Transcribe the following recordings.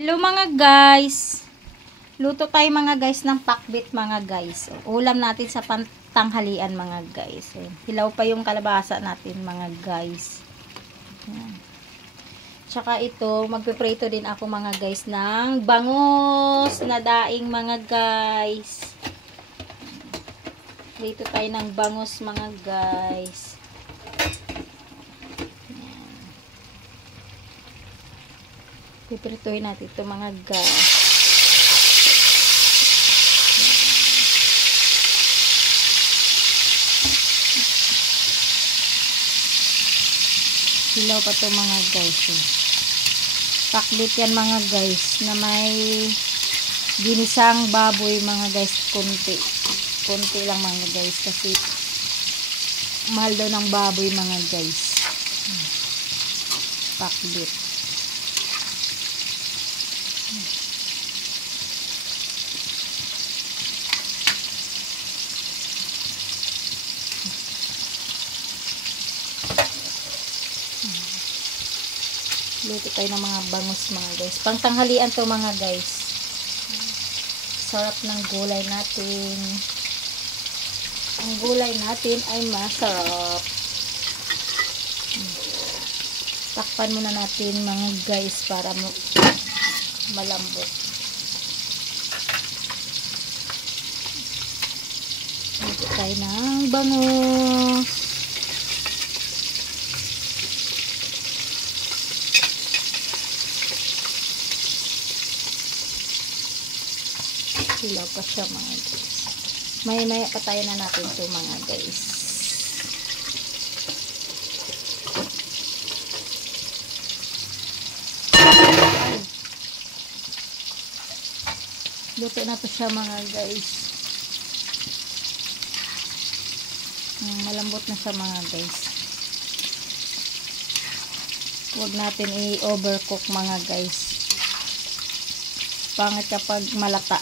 Hello mga guys. Luto tayo mga guys ng pakbit mga guys. Ulam natin sa pantanghalian mga guys. Hilaw pa yung kalabasa natin mga guys. Tsaka ito, magpiprito din ako mga guys ng bangus na daing mga guys. Prito tayo ng bangus mga guys. Piprituhin natin ito mga guys. Hilaw pa ito mga guys. Pakbit yan mga guys na may ginisang baboy mga guys. Konti lang mga guys kasi mahal daw ng baboy mga guys. Pakbit. Luto tayo ng mga bangus mga guys. Pangtanghalian to mga guys. Sarap ng gulay natin. Ang gulay natin ay masarap. Takpan muna natin mga guys para malambot. Luto tayo ng bangus. Hilaw pa siya mga guys. Maya patayin na natin ito mga guys. Luto na to siya mga guys. Malambot na siya mga guys. Huwag natin i-overcook mga guys. Pangit kapag malata.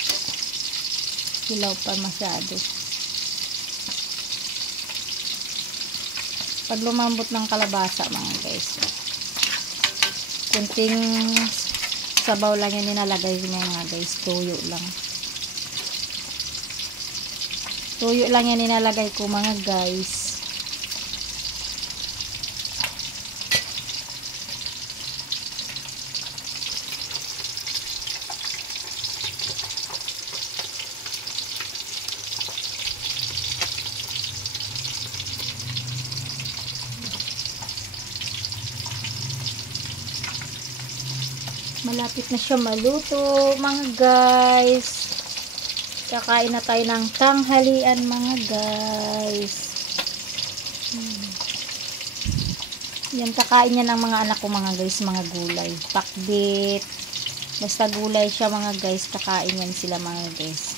Hilaw pa masyado. Pag lumambot ng kalabasa mga guys, kunting sabaw lang yung nilalagay niya mga guys. Tuyo lang yan nilalagay ko mga guys. Malapit na siya maluto mga guys. Kakain na tayo ng tanghalian mga guys. Yan, kakain niya ng mga anak ko mga guys, mga gulay. Pakbit. Basta gulay siya mga guys, kakain yan sila mga guys.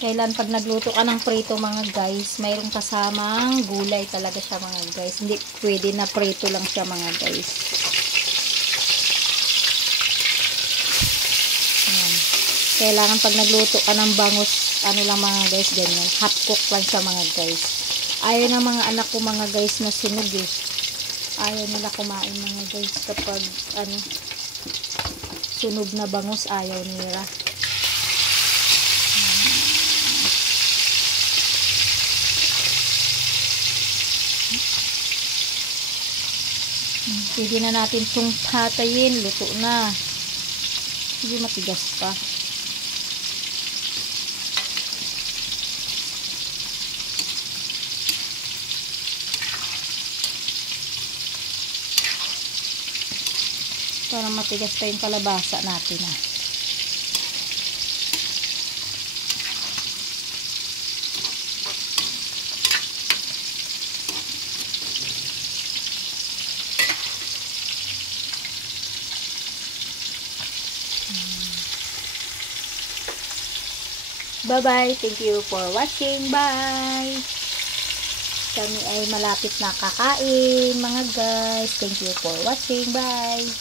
Kailan pag nagluto ka ng prito mga guys, mayroong kasamang gulay talaga siya mga guys. Hindi pwede na prito lang siya mga guys. Kailangan pag nagluto ka ng bangus, ano lang mga guys, ganyan. Half cook lang siya mga guys. Ayaw ng mga anak ko mga guys na sunog eh. Ayaw nila kumain mga guys kapag sunog na bangus, ayaw nila. Pwede na natin itong patayin. Luto na. Hindi matigas pa. Para matigas pa yung kalabasa natin Bye bye. Thank you for watching. Bye. Kami ay malapit na kakain mga guys. Thank you for watching. Bye.